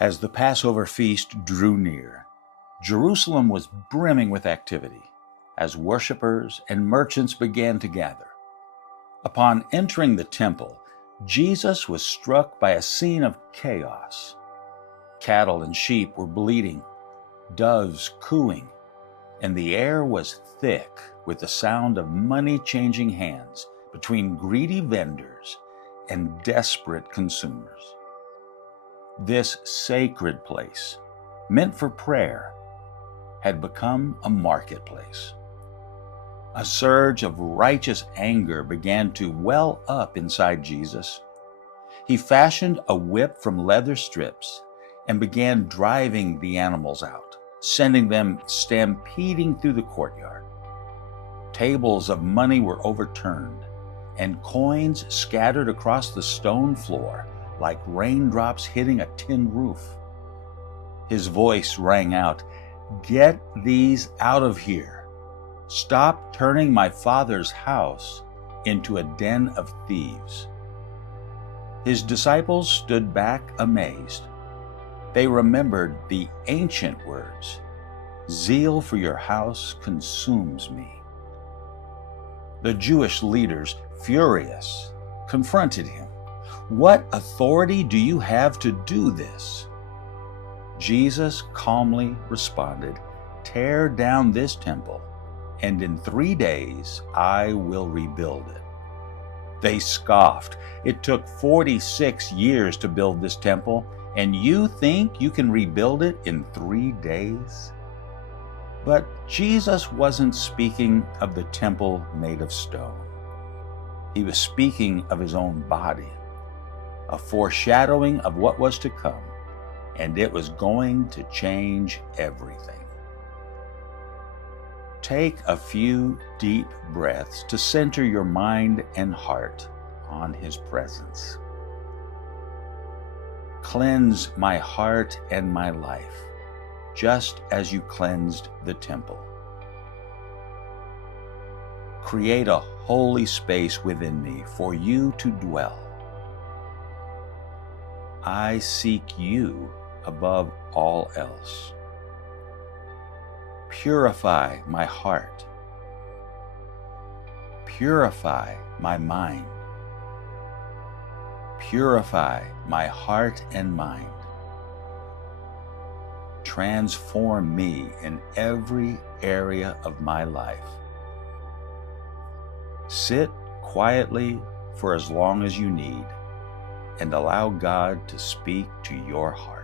As the Passover feast drew near, Jerusalem was brimming with activity as worshipers and merchants began to gather. Upon entering the temple, Jesus was struck by a scene of chaos. Cattle and sheep were bleating, doves cooing, and the air was thick with the sound of money changing hands between greedy vendors and desperate consumers. This sacred place, meant for prayer, had become a marketplace. A surge of righteous anger began to well up inside Jesus. He fashioned a whip from leather strips and began driving the animals out, sending them stampeding through the courtyard. Tables of money were overturned, and coins scattered across the stone floor like raindrops hitting a tin roof. His voice rang out, "Get these out of here. Stop turning my Father's house into a den of thieves." His disciples stood back amazed. They remembered the ancient words, "Zeal for your house consumes me." The Jewish leaders, furious, confronted him. "What authority do you have to do this?" Jesus calmly responded, "Tear down this temple, and in 3 days I will rebuild it." They scoffed. "It took 46 years to build this temple, and you think you can rebuild it in 3 days? But Jesus wasn't speaking of the temple made of stone. He was speaking of his own body, a foreshadowing of what was to come, and it was going to change everything. Take a few deep breaths to center your mind and heart on his presence. Cleanse my heart and my life, just as you cleansed the temple. Create a holy space within me for you to dwell. I seek you above all else. Purify my heart. Purify my mind. Purify my heart and mind. Transform me in every area of my life. Sit quietly for as long as you need and allow God to speak to your heart.